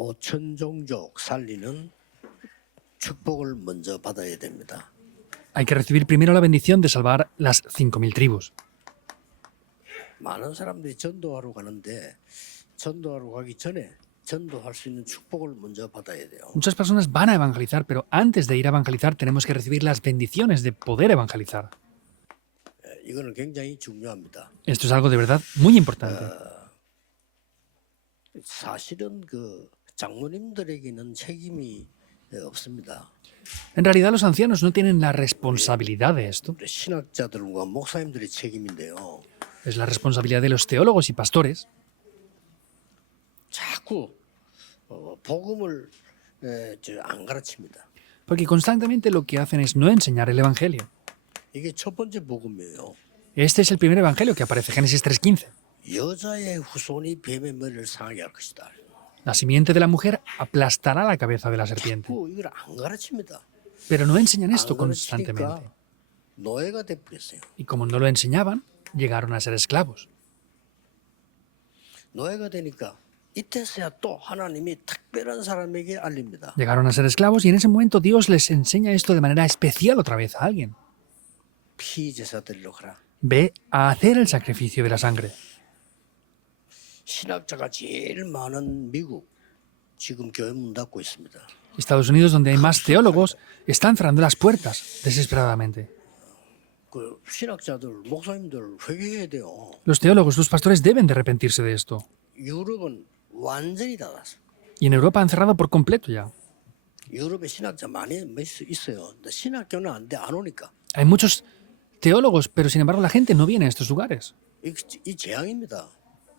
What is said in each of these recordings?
5천 종족 살리는 축복을 먼저 받아야 됩니다. Hay que recibir primero la bendición de salvar las 5.000 tribus. 많은 사람들이 전도하러 가는데 전도하러 가기 전에 전도할 수 있는 축복을 먼저 받아야 돼요. Muchas personas van a evangelizar, pero antes de ir a evangelizar tenemos que recibir las bendiciones de poder evangelizar. 이거는 굉장히 중요합니다. Esto es algo de verdad muy importante. 사실은 그 장로님들에게는 책임이 없습니다. En realidad los ancianos no tienen la responsabilidad de esto. 우리 신학자들과 목사님들의 책임인데요. Es la responsabilidad de los teólogos y pastores 자꾸 복음을 안 가르칩니다. porque constantemente lo que hacen es no enseñar el evangelio. 이게 첫 번째 복음이에요. Este es el primer evangelio que aparece, Génesis 3:15. 여자의 후손이 뱀의 머리를 상하게 할 것이다. La simiente de la mujer aplastará la cabeza de la serpiente. 이걸 안 가르칩니다. Pero no enseñan esto 안 constantemente. 가르치니까 노예가 돼버렸어요. Y como no lo enseñaban, llegaron a ser esclavos. 노예가 되니까 이때서야 또 하나님이 특별한 사람에게 알립니다. Llegaron a ser esclavos y en ese momento Dios les enseña esto de manera especial otra vez a alguien. 피제사 드리러 가라. Ve a hacer el sacrificio de la sangre. 신학자가 제일 많은 미국 지금 교회 문 닫고 있습니다. Estados Unidos, donde hay más teólogos, están cerrando las puertas desesperadamente. 그 신학자들, 목사님들 회개해야 돼요. Los teólogos, los pastores deben de arrepentirse de esto. 유럽은 완전히 닫았어. Y en Europa han cerrado por completo ya. 유럽에 신학자 많이 있어요. 근데 신학교는 안 오니까. Hay muchos teólogos, pero sin embargo la gente no viene a estos lugares. 이 재앙입니다.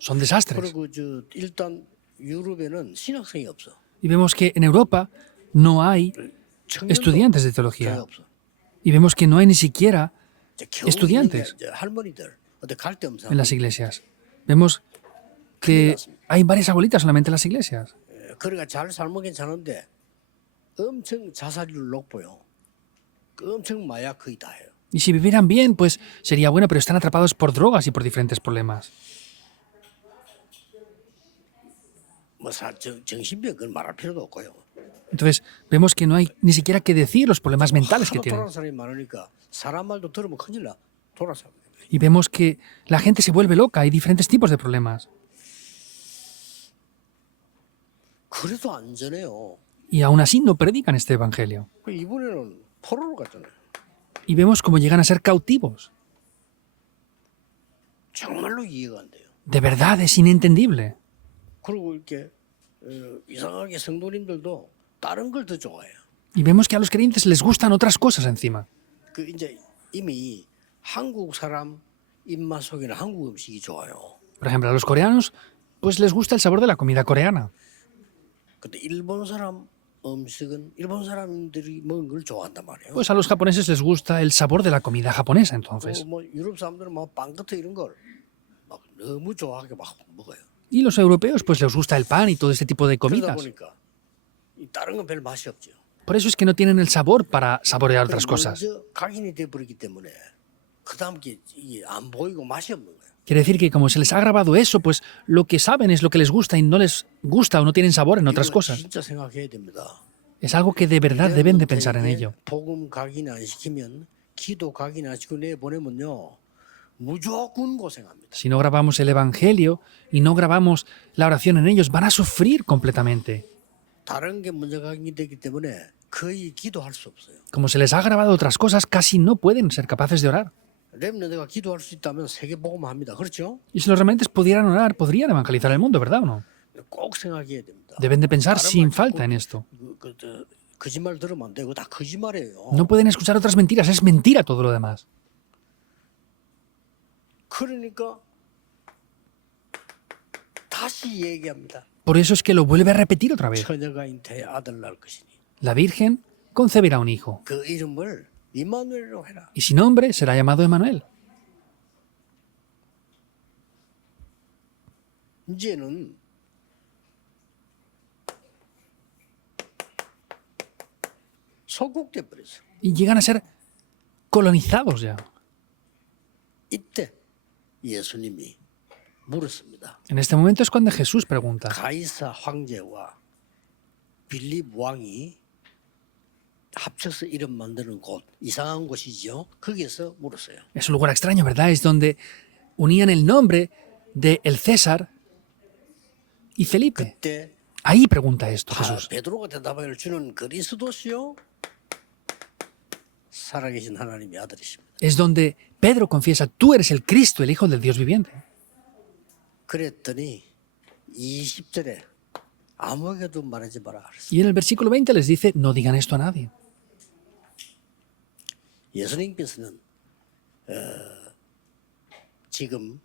Son desastres. 그리고 일단 유럽에는 신학생이 없어. Y vemos que en Europa no hay 청년도 estudiantes de 교회 teología. 없어. Y vemos que no hay ni siquiera 겨우 estudiantes 이제 할머니들 어디 갈 데 없어. en las iglesias. Vemos que hay varias abuelitas solamente en las iglesias. 그러니까 잘 살면 괜찮은데 엄청 자살률 높고요. 엄청 마약 거의 다 해요. Y si vivieran bien, pues sería bueno, pero están atrapados por drogas y por diferentes problemas. 뭐 정신병 그건 말할 필요도 없고요. Entonces, vemos que no hay ni siquiera que decir los problemas mentales que 하도 tienen. 돌아가는 사람이 많으니까 사람 말도 들으면 큰일 나. 돌아서. Y vemos que la gente se vuelve loca, hay diferentes tipos de problemas. 그래도 안 전해요. Y aún así no predican este evangelio. 이번에는 포로로 갔잖아요. Y vemos cómo llegan a ser cautivos. 정말로 이해가 안 돼요. De verdad, es inentendible. 그리고 이렇게 이상하게 성도님들도 다른 걸 더 좋아해요. Y vemos que a los creyentes les gustan otras cosas encima. 그 이제 이미 한국 사람 입맛 속에는 한국 음식이 좋아요. Por ejemplo, a los coreanos, pues les gusta el sabor de la comida coreana. 근데 일본 사람 음식은 일본 사람들이 먹는 걸 좋아한단 말이에요. Pues a los japoneses les gusta el sabor de la comida japonesa, entonces. 뭐 유럽 사람들은 막 빵 같은 이런 걸 막 너무 좋아하게 막 먹어요. Y los europeos, pues les gusta el pan y todo este tipo de 그러다 comidas. 보니까 이 다른 건 별 맛이 없죠. Por eso es que no tienen el sabor para saborear otras cosas. 먼저 각인이 돼 버리기 때문에 그 다음 게 이게 안 보이고 맛이 없는 거예요. Quiere decir que como se les ha grabado eso, pues lo que saben es lo que les gusta y no les gusta o no tienen sabor en otras 이거 cosas. 진짜 생각해야 됩니다. Es algo que de verdad deben de pensar en ello. 복음 각인 안 시키면 기도 각인 안 시키고 내 보내면요 무조건 고생합니다. Si no grabamos el evangelio y no grabamos la oración en ellos, van a sufrir completamente. 다른 게 먼저 각인이 되기 때문에 거의 기도할 수 없어요. Como se les ha grabado otras cosas, casi no pueden ser capaces de orar. 렘넌트가 기도할 수 있다면 세계 복음 합니다. 그렇죠? Y si los remanentes pudieran orar, podrían evangelizar el mundo, ¿verdad o no? 꼭 생각해야 됩니다. Deben de pensar sin falta en esto. 거짓말 들으면 안 되고 다 거짓말이에요. No pueden escuchar otras mentiras, es mentira todo lo demás. 그러니까 다시 얘기합니다. Por eso es que lo vuelve a repetir otra vez. 처녀가 잉태해 아들 낳을 것이니 La Virgen concebirá un hijo, 그 이름을 이마누엘로 해라. y sin nombre será llamado Emmanuel. 이제는 소국돼 버렸어. Y llegan a ser colonizados ya. 이때 예수님이 물었습니다. En este momento es cuando Jesús pregunta, 가이사 황제와 빌립 왕이 합쳐서 이름 만드는 곳, 이상한 곳이죠. 거기에서 물었어요. Es un lugar extraño, ¿verdad? Es donde unían el nombre de el César y Felipe. 그때 Ahí pregunta esto Jesús. 베드로가 대답을 주는 그리스도시요 살아계신 하나님의 아들이십니다. Es donde Pedro confiesa, tú eres el Cristo, el Hijo del Dios viviente. 그랬더니 20절에 아무에게도 말하지 마라 그랬어요. Y en el versículo 20 les dice, no digan esto a nadie. 예수님께서는 지금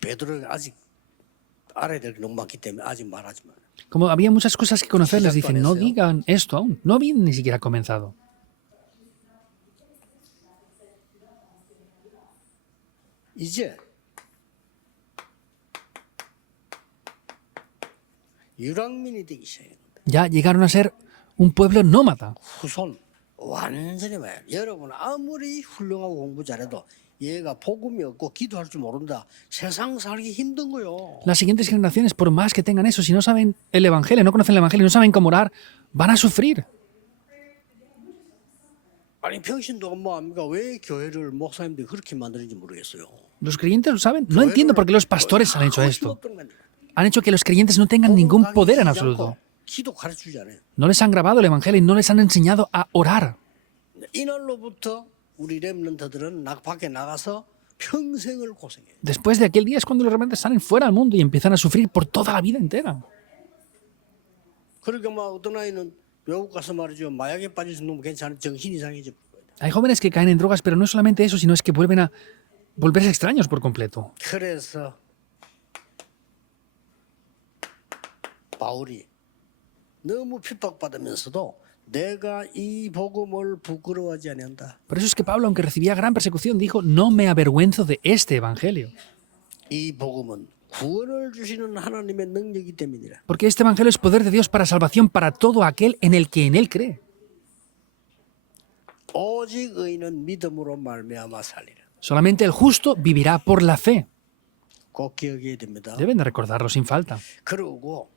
베드로가 아직 알아야 될 게 너무 많기 때문에 아직 말하지 마. Como había muchas cosas que conocer, les dicen, no digan esto aún. No habían ni siquiera comenzado. 이제 유랑민이 되기 시작했는데 Ya llegaron a ser un pueblo nómada. 후손 완전히 말이야. 여러분 아무리 훌륭하고 공부 잘해도 얘가 복음이 없고 기도할 줄 모른다. 세상 살기 힘든 거요. Las siguientes generaciones, por más que tengan eso, si no saben el Evangelio, no conocen el Evangelio, no saben cómo orar, van a sufrir. 아니 평신도가 뭐합니까? 왜 교회를 목사님들이 그렇게 만드는지 모르겠어요. ¿Los creyentes lo saben? No entiendo por qué los pastores han hecho esto. Han hecho que los creyentes no tengan ningún poder en absoluto. 기도 가르치지 않아요. No les han grabado el Evangelio y no les han enseñado a orar. 이날로부터 우리 렘넌트들은 밖에 나가서 평생을 고생해요. Después de aquel día es cuando los rebeldes salen fuera al mundo y empiezan a sufrir por toda la vida entera. 그러니까 막 어떤 아이는 외국 가서 말이죠. 마약에 빠져서 너무 괜찮은 정신 이상해져. Hay jóvenes que caen en drogas, pero no es solamente eso, sino es que vuelven a volverse extraños por completo. 그래서 바울이 너무 핍박받으면서도 내가 이 복음을 부끄러워하지 아니한다. Por eso es que Pablo, aunque recibía gran persecución, dijo, no me avergüenzo de este Evangelio. 이 복음은 구원을 주시는 하나님의 능력이기 때문이라. Porque este Evangelio es poder de Dios para salvación para todo aquel en él cree. 오직 의인은 믿음으로 말미암아 살리라. Solamente el justo vivirá por la fe. 꼭 기억해야 됩니다. Deben de recordarlo sin falta. 그리고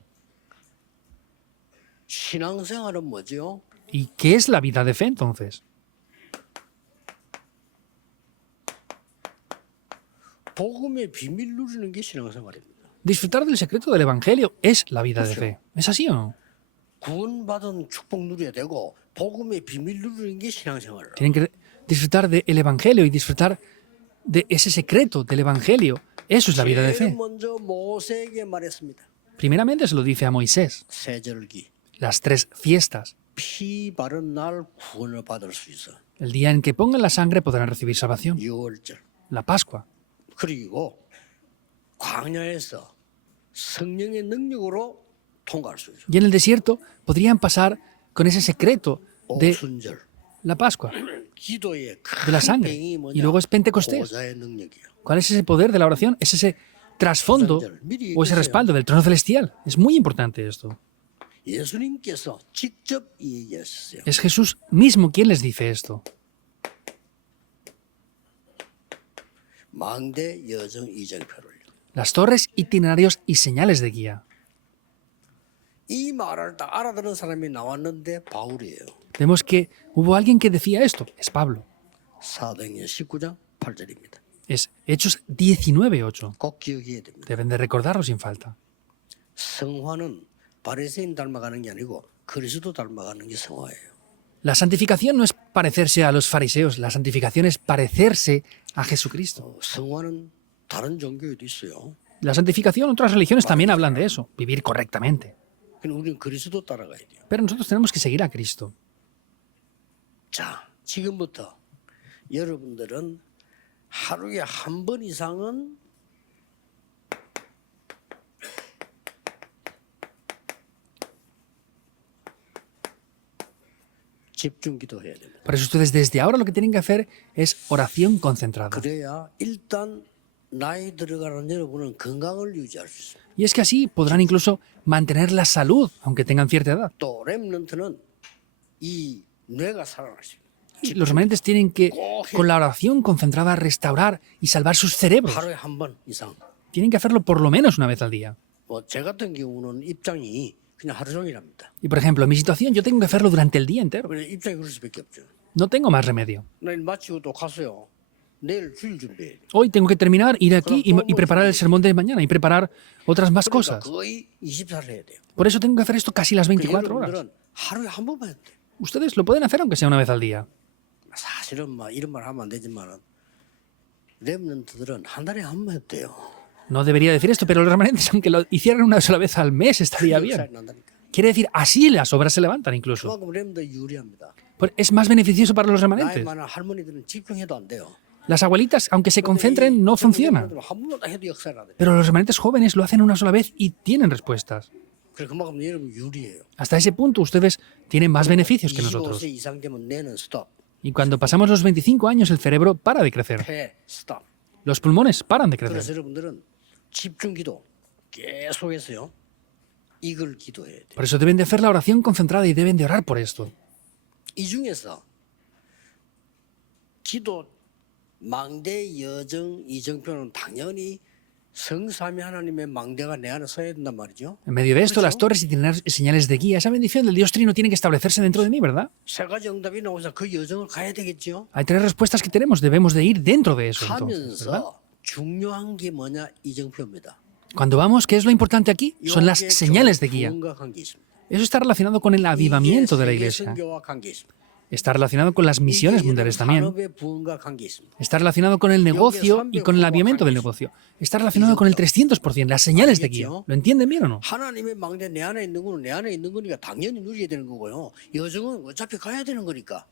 신앙생활은 뭐죠? ¿Y qué es la vida de fe entonces? 복음의 비밀 누리는 게 신앙생활입니다. Disfrutar del secreto del Evangelio es la vida de fe. ¿Es así o no? 구원받은 축복 누려야 되고 복음의 비밀 누리는 게 신앙생활이라. Tienen que disfrutar del Evangelio y disfrutar de ese secreto del Evangelio. Eso es la vida de 제일 fe. 먼저 모세에게 말했습니다. Primeramente se lo dice a Moisés. 세절기 Las 3 fiestas. 피 바른 날 구원을 받을 수 있어. El día en que pongan la sangre podrán recibir salvación. 6월절. La Pascua. 그리고 광야에서 성령의 능력으로 통과할 수 있어. Y en el desierto podrían pasar con ese secreto de 오순절. la Pascua, 기도의 de la 큰 sangre. 병이 뭐냐? Y luego es Pentecostés. 보좌의 능력이야. ¿Cuál es ese poder de la oración? Es ese trasfondo o ese respaldo del trono celestial. Es muy importante esto. 예수님께서 직접 얘기하셨어요. Es Jesús mismo quien les dice esto. 망대 여정 이정표를. Las torres, itinerarios y señales de guía. 이 말을 다 알아듣는 사람이 나왔는데 바울이에요. Vemos que hubo alguien que decía esto. Es Pablo. 사도행전 19장 8절입니다. Es Hechos 19:8. 꼭 기억해야 됩니다. Deben de recordarlo sin falta. 성화는 바리새인 닮아가는 게 아니고 그리스도 닮아가는 게 성화예요. La santificación no es parecerse a los fariseos. La santificación es parecerse a Jesucristo. 성화는 다른 종교에도 있어요. La santificación, otras religiones también hablan de eso. Vivir correctamente. 그럼 우리는 그리스도 따라가야 돼요. Pero nosotros tenemos que seguir a Cristo. 자, 지금부터 여러분들은 하루에 한 번 이상은 집중 기도해야 됩니다. Por eso ustedes desde ahora lo que tienen que hacer es oración concentrada. 그래야 일단 나이 들어가는 여러분은 건강을 유지할 수 있습니다. Y es que así podrán incluso mantener la salud, aunque tengan cierta edad. 또 렘넌트는 이 뇌가 살아날 수 있습니다. Y los remanentes tienen que, con la oración concentrada, restaurar y salvar sus cerebros. 하루에 한 번 이상. Tienen que hacerlo por lo menos una vez al día. 제 같은 경우는 입장이 그냥 하루 종일 합니다. Y por ejemplo, en mi situación yo tengo que hacerlo durante el día entero. 그래 입장이 그럴 수밖에 없죠. No tengo más remedio. 나 일 마치고 또 가서요. 내일 주일 준비해야 돼. Hoy tengo que terminar, ir aquí y preparar el sermón de mañana y preparar otras más 그러니까 cosas. 거의 24를 해야 돼요. Por eso tengo que hacer esto casi las 24 horas. 여러분들은 하루에 한 번만 해도 돼. Ustedes lo pueden hacer aunque sea una vez al día. 사실은 막 이런 말 하면 안 되지만은 렘넌트들은 한 달에 한 번 해도 돼요. No debería decir esto, pero los remanentes, aunque lo hicieran una sola vez al mes, estaría 역사에 bien. 난다니까. Quiere decir, así las obras se levantan incluso. 그만큼 렘더 유리합니다. Pues es más beneficioso para los 나이 remanentes. 많은 할머니들은 집중해도 안 돼요. Las abuelitas, aunque se concentren, no funcionan. 한 번만 해도 역사를 안 돼. Pero los remanentes jóvenes lo hacen una sola vez y tienen respuestas. 그래 그만큼 여러분 유리해요. Hasta ese punto ustedes tienen más beneficios que nosotros. 25세 이상 되면 뇌는 스톱, Y cuando pasamos los 25 años, el cerebro para de crecer. 폐 스톱. Los pulmones paran de 그래서 crecer. 여러분들은 집중기도 계속해서요. 이걸 기도해야 돼. Por eso deben de hacer la oración concentrada y deben de orar por esto. 이 중에서 기도 망대 여정 이정표는 당연히 성삼위 하나님의 망대가 내 안에 서야 된단 말이죠. En medio de esto, las torres y señales de guía, esa bendición del Dios Trino tiene que establecerse dentro de mí, ¿verdad? 세 가지 응답이 나오면서 그 여정을 가야 되겠죠. Hay tres respuestas que tenemos, debemos de ir dentro de eso, entonces, ¿verdad? 하면서 중요한 게 뭐냐 이정표입니다. Cuando vamos, ¿qué es lo importante aquí? Son las 요게 señales de guía. 부흥과 관계 있습니다. Eso está relacionado con el avivamiento de la 이게 iglesia. 선교와 관계 있습니다. Está relacionado con las misiones 이게 mundiales también. 산업의 부흥과 관계 있습니다. Está relacionado con el negocio y con el avivamiento del negocio. Está relacionado con el 300%, las señales de guía. ¿Lo entienden bien o no? 하나님의 망대 내 안에 있는 거는 내 안에 있는 거니까 당연히 누려야 되는 거고요. 여정은 어차피 가야 되는 거니까.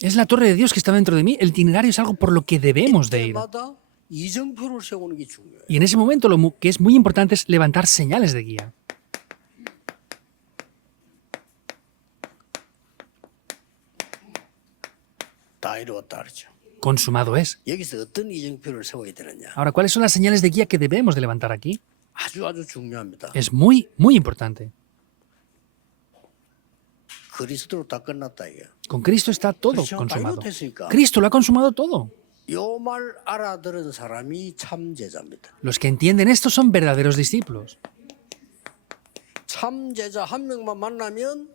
Es la torre de Dios que está dentro de mí. El itinerario es algo por lo que debemos de ir. 때마다 이정표를 세우는 게 중요해요. Y en ese momento lo que es muy importante es levantar señales de guía. 다 이루었다 그러죠. Consumado es. 여기서 어떤 이정표를 세워야 되느냐. Ahora, ¿cuáles son las señales de guía que debemos de levantar aquí? 아주 중요합니다. Es muy, muy importante. 그리스도로 다 끝났다 이게. Con Cristo está todo 그렇죠. 다 consumado. 이루어졌으니까. Cristo lo ha consumado todo. 요 말 알아들은 사람이 참 제자입니다. Los que entienden esto son verdaderos discípulos. 참 제자 한 명만 만나면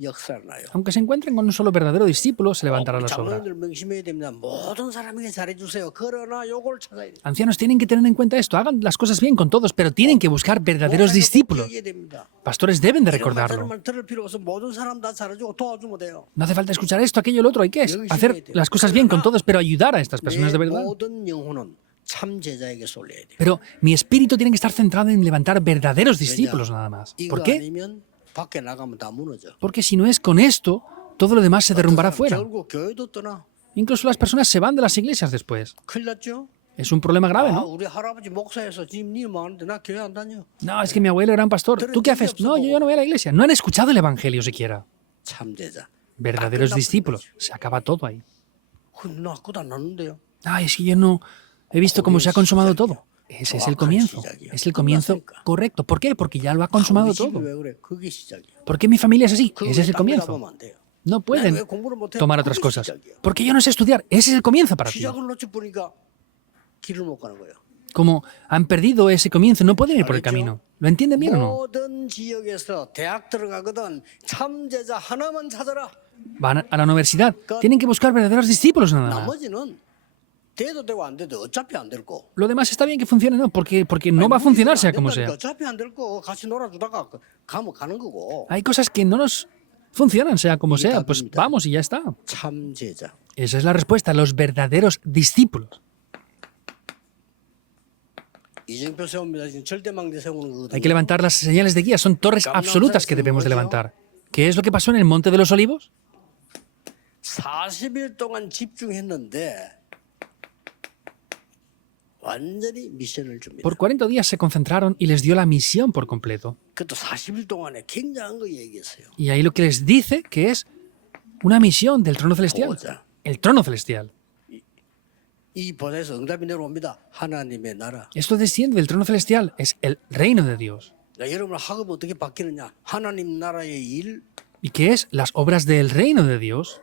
역사를 나요. Aunque se encuentren con un solo verdadero discípulo, se levantará las obras. 장로님들 명심해야 됩니다. 모든 사람에게 잘해주세요. 그러나 요걸 찾아야 돼요. Ancianos tienen que tener en cuenta esto. Hagan las cosas bien con todos, pero tienen que buscar verdaderos discípulos. 기억해야 됩니다. Pastores deben de 이런 recordarlo. 말들만 들을 필요 없어. 모든 사람 다 잘해주고 도와주면 돼요. No hace falta escuchar esto, aquello, lo otro. Hay que hacer las cosas bien con todos, pero ayudar a estas personas de 내 verdad. 모든 영혼은 참 제자에게 쏠려야 돼요. Pero mi espíritu tiene que estar centrado en levantar verdaderos discípulos nada más. 이거 ¿Por qué? 아니면 밖에 나가면 다 무너져. Porque si no es con esto, todo lo demás se derrumbará fuera. 결국 교회도 떠나. Incluso las personas se van de las iglesias después. 큰일 났죠? Es un problema grave, 아, ¿no? 우리 할아버지 목사에서 지금 니 많은데 나 교회 안 다녀. No, es que mi abuelo era un pastor. ¿Tú qué haces? No, yo ya no voy a la iglesia. No han escuchado el evangelio siquiera. 참 제자. Verdaderos discípulos. Se acaba todo ahí. 나 그거 안 났는데요. Ay, es que yo no he visto cómo se ha consumado todo. Ese es el comienzo. Es el comienzo correcto. ¿Por qué? Porque ya lo ha consumado 우리 집이 todo. 왜 그래? 그게 시작이야. ¿Por qué mi familia es así? 그거 Ese es el 딴 데다 comienzo. 보면 안 돼요. No pueden 왜 공부를 못해? tomar otras 그게 cosas. 시작이야. Porque yo no sé estudiar. Ese es el comienzo para ti. 시작을 놓쳐 보니까 길을 못 가는 거예요. Como han perdido ese comienzo, no pueden ir por el camino. ¿Lo entienden bien o no? 모든 지역에서 대학 들어가거든 참 제자 하나만 찾아라. Van a la universidad. Tienen que buscar verdaderos discípulos nada más. 나머지는 돼도 되고 안 돼도 어차피 안 될 거. Lo demás está bien que funcione, ¿no? Porque no va a funcionar sea como sea. 어차피 안 될 거. 같이 놀아주다가 가면 가는 거고. Hay cosas que no nos funcionan sea como sea. Pues vamos y ya está. 참 제자. Esa es la respuesta. Los verdaderos discípulos. 이정표 세웁니다. 지금 절대망대 세우는 거거든요. Hay que levantar las señales de guía. Son torres absolutas que debemos de levantar. ¿Qué es lo que pasó en el Monte de los Olivos? 40일 동안 집중했는데 완전히 미션을 줍니다. Por 40 días se concentraron y les dio la misión por completo. 그것도 40일 동안에 굉장한 거 얘기했어요. Y ahí lo que les dice que es una misión del trono celestial. 보호자. El trono celestial. 이 보좌에서 응답이 내려옵니다. 하나님의 나라. Esto desciende del trono celestial. Es el reino de Dios. 여러분 학업 어떻게 바뀌느냐? 하나님 나라의 일 ¿Y qué es? Las obras del reino de Dios.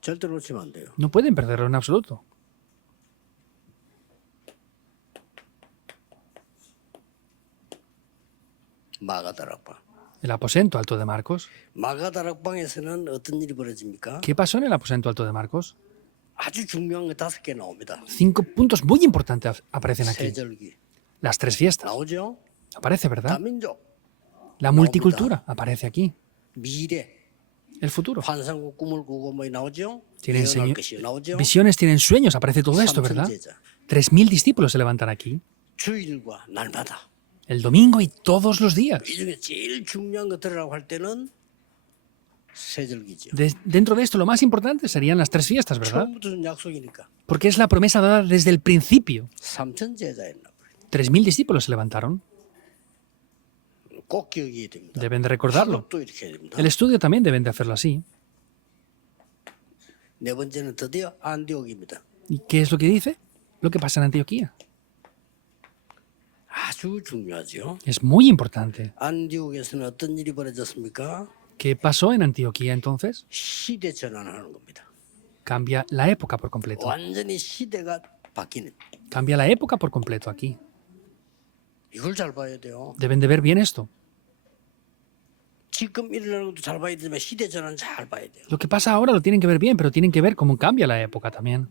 절대로 놓치면 안 돼요. No pueden perderlo en absoluto. 마가다락방. El aposento alto de Marcos. 마가다락방에서는 어떤 일이 벌어집니까? ¿Qué pasó en el aposento alto de Marcos? 아주 중요한 거 5개 나옵니다. 5 puntos muy importantes aparecen aquí. 세절기 Las 3 fiestas. 나오죠? Aparece, ¿verdad? 다민족, La multicultura aparece aquí. 미래, El futuro. 환상국 꿈을 꾸고 뭐 나오죠? Tienen 예언할 것이 나오죠? visiones, tienen sueños, aparece todo esto, ¿verdad? 삼천제자, 3.000 discípulos se levantan aquí. 주일과 날마다. El domingo y todos los días. 이 중에 제일 중요한 것들이라고 할 때는 세절기죠. Dentro de esto, lo más importante serían las 3 fiestas, ¿verdad? 처음부터 준 약속이니까. Porque es la promesa dada desde el principio. 삼천제자였나 봐요. 3.000 discípulos se levantaron. 꼭 기억해야 됩니다. Deben de recordarlo. 학업도 이렇게 해야 됩니다. El estudio también deben de hacerlo así. 네 번째는 드디어 안디옥입니다. ¿Y qué es lo que dice? Lo que pasa en Antioquía. 아주 중요하죠. Es muy importante. 안디옥에서는 어떤 일이 벌어졌습니까? ¿Qué pasó en Antioquía entonces? 시대 전환하는 겁니다. Cambia la época por completo. 완전히 시대가 바뀌는. Cambia la época por completo aquí. 이걸 잘 봐야 돼요. Deben de ver bien esto. 지금 일어나는 것도 잘 봐야 되지만 시대 전환 잘 봐야 돼요. Lo que pasa ahora lo tienen que ver bien, pero tienen que ver cómo cambia la época también.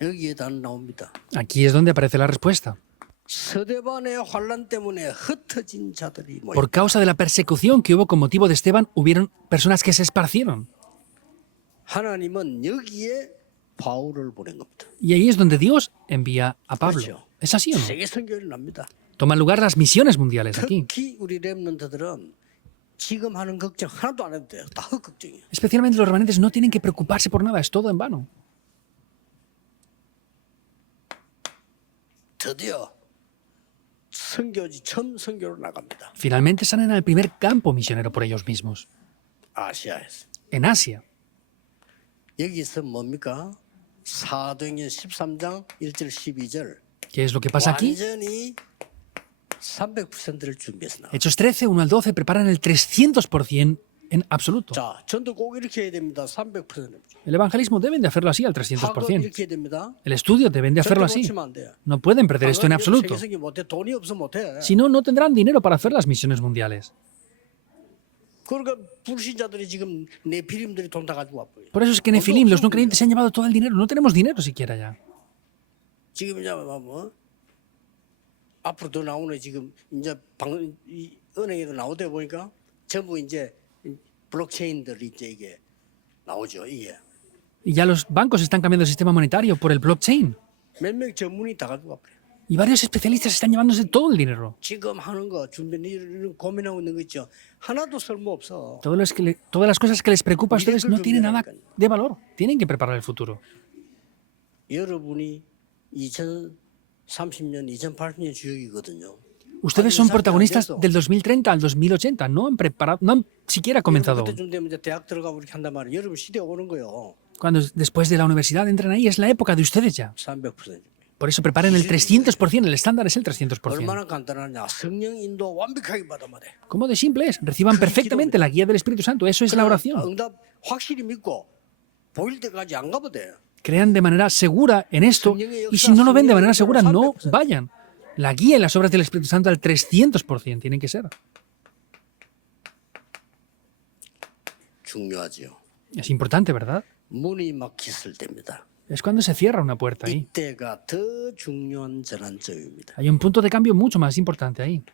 여기에 다 나옵니다. Aquí es donde aparece la respuesta. 서대반의 환란 때문에 흩어진 자들이 모여. Por causa de la persecución que hubo con motivo de Esteban, hubieron personas que se esparcieron. 하나님은 여기에 바울을 보낸 겁니다. Y ahí es donde Dios envía a Pablo. 그렇죠. ¿Es así o no? 세계 선교를 납니다. Toman lugar las misiones mundiales aquí. 특히 우리 렘넌트들은 지금 하는 걱정 하나도 안 해도 돼요. 다 헛걱정이에요. Especialmente los remanentes no tienen que preocuparse por nada, es todo en vano. 드디어 선교지 처음 선교로 나갑니다. Finalmente salen al primer campo misionero por ellos mismos, 아시아에서. en Asia. 여기서 뭡니까? 사도행전 13장 1절 12절 ¿Qué es lo que pasa aquí? 완전히 300%를 준비해서 나와. Hechos 13, 1 al 12 preparan el 300% en absoluto. 자, 전도 꼭 이렇게 해야 됩니다. 300%. El evangelismo deben de hacerlo así al 학업 300%. 이렇게 해야 됩니다. El estudio deben de hacerlo 절대 así. 놓치면 안 돼요. No pueden perder esto en absoluto. 세계성이 못해. 돈이 없으면 못해. Si no, no tendrán dinero para hacer las misiones mundiales. 그러니까 불신자들이 지금 네피림들이 돈 다 가지고 와버려요. Por eso es que Nefilim, los no creyentes, se han llevado todo el dinero. No tenemos dinero siquiera ya. 지금 이제 뭐 앞으로 더 나오네. 지금 이제 이 은행에도 나오다 보니까 전부 이제 블록체인들이 이제 이게 나오죠. 이게 Y ya los bancos están cambiando el sistema monetario por el blockchain. 몇 명 전문이 다 가지고 와버려요. Y varios especialistas están llevándose todo el dinero. 지금 하는 거 준비 이런 고민하고 있는 거 있죠. 하나도 쓸모없어. Todas las cosas que les preocupa a ustedes no tienen nada de valor. Tienen que preparar el futuro. 여러분이 2030년, 2080년 주역이거든요. Ustedes son protagonistas del 2030 al 2080. No han preparado, no han siquiera comenzado. 그때쯤 되면 이제 대학 들어가고 이렇게 한단 말이에요. 여러분 시대가 오는 거요. Cuando después de la universidad entran ahí, es la época de ustedes ya. 300%. Por eso preparen el 300%. El estándar es el 300%. 얼마나 간단하냐. 성령 인도 완벽하게 받아만 해. ¿Cómo de simple es? Reciban perfectamente la guía del Espíritu Santo. Eso es la oración. 응답 확실히 믿고 보일 때까지 안 가면 돼. Crean de manera segura en esto. Y si no lo ven de manera segura, no vayan. La guía y las obras del Espíritu Santo al 300% tienen que ser. 중요하죠. Es importante, ¿verdad? 문이 막혔을 때입니다. Es cuando se cierra una puerta ahí. 이때가 더 중요한 전환점입니다. Hay un punto de cambio mucho más importante ahí.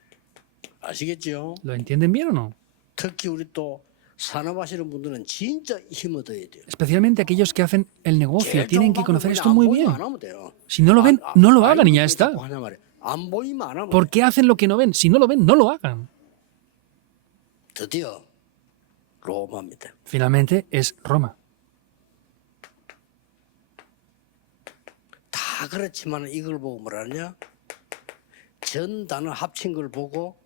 아시겠죠? ¿Lo entienden bien o no? 특히 우리 또 산업하시는 분들은 진짜 힘 얻어야 돼요. Especialmente aquellos que hacen el negocio 제일 tienen que 좋은 conocer 방법은 esto 안 muy 보이면 bien. 안 하면 돼요. Si no lo ven, no lo hagan y ya está. 하냐 말이에요. 안 보이면 안 하면 ¿Por qué hacen lo que no ven? Si no lo ven, no lo hagan. 드디어 로마입니다. Finalmente es Roma. 다 그렇지만 이걸 보고 뭐라냐? 전 단어 합친 걸 보고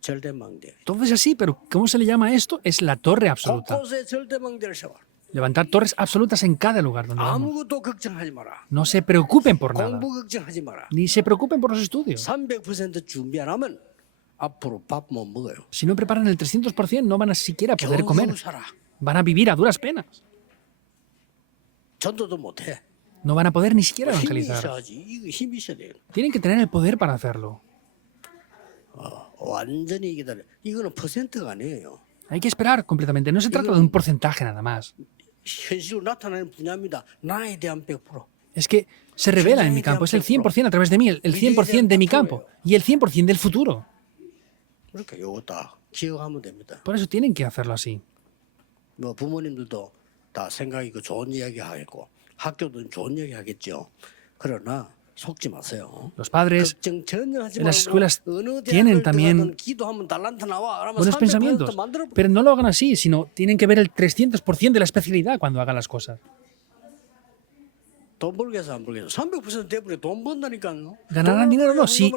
절대망대. Todo es así, pero ¿cómo se le llama a esto? Es la torre absoluta. 곳곳에 절대망대를 세워. Levantar torres absolutas en cada lugar donde vamos. 아무것도 걱정하지 마라. No se preocupen por nada. 공부 걱정하지 마라. Ni se preocupen por los estudios. 300% 준비 안 하면 앞으로 밥 못 먹어요. Si no preparan el 300%, no van a siquiera poder comer. 겨우 살아. Van a vivir a duras penas. 전도도 못해. No van a poder ni siquiera 힘이 evangelizar. 있어야지. 이거 힘이 있어야 돼요. Tienen que tener el poder para hacerlo. 완전히 기다려. 이거는 퍼센트가 아니에요. Hay que esperar completamente. No se trata de un porcentaje nada más. 현실로 나타나는 분야입니다. 나에 대한 100%. Es que se revela en mi campo. Es el 100% a través de mí, el 100% de mi campo y el 100% del futuro. 그러니까 이거 다 기억하면 됩니다. Por eso tienen que hacerlo así. 뭐 부모님들도 다 생각이 그 좋은 이야기 하겠고 학교도 좋은 이야기 하겠죠. 그러나 속지 마세요. Los padres 걱정 전혀 하지 en las 말고 escuelas 어느 tienen 대학을 también 들어가든 기도하면 달란트 나와. 그러면 buenos 300% pensamientos, 만들어. pero no lo hagan así, sino tienen que ver el 300% de la especialidad cuando hagan las cosas. 돈 벌겠어 안 벌겠어. 300% 돼버려 돈 번다니까요. ¿Ganarán dinero o no? Si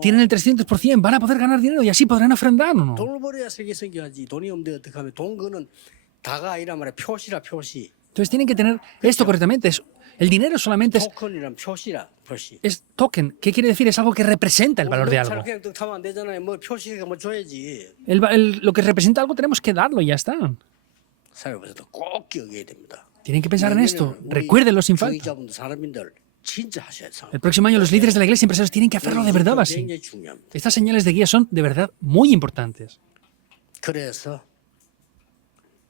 tienen el 300%, van a poder ganar dinero y así podrán ofrendar o no. 돈을 벌어야 세계 생겨야지. 돈이 없는데 어떻게 하면 돈 거는 다가 아니란 말이야. 표시라 표시. Entonces tienen que tener esto correctamente. El dinero solamente 토큰이란 표시라 표시. es token. ¿Qué quiere decir? Es algo que representa el valor de algo. 그냥 하면 안 되잖아요. 뭐 표시가 뭐 줘야지. Lo que representa algo tenemos que darlo y ya está. 살아보셔도 꼭 기억해야 됩니다. Tienen que pensar en esto. Recuérdenlo sin falta. 주의자분들 사람인들 진짜 하셔야 돼요. El próximo año los líderes de la iglesia y empresarios tienen que hacerlo de verdad así. 굉장히 중요합니다. Estas señales de guía son de verdad muy importantes. 그래서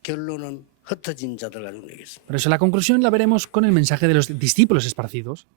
결론은 흩어진 자들 가지고 내겠습니다. Por eso la conclusión la veremos con el mensaje de los discípulos esparcidos.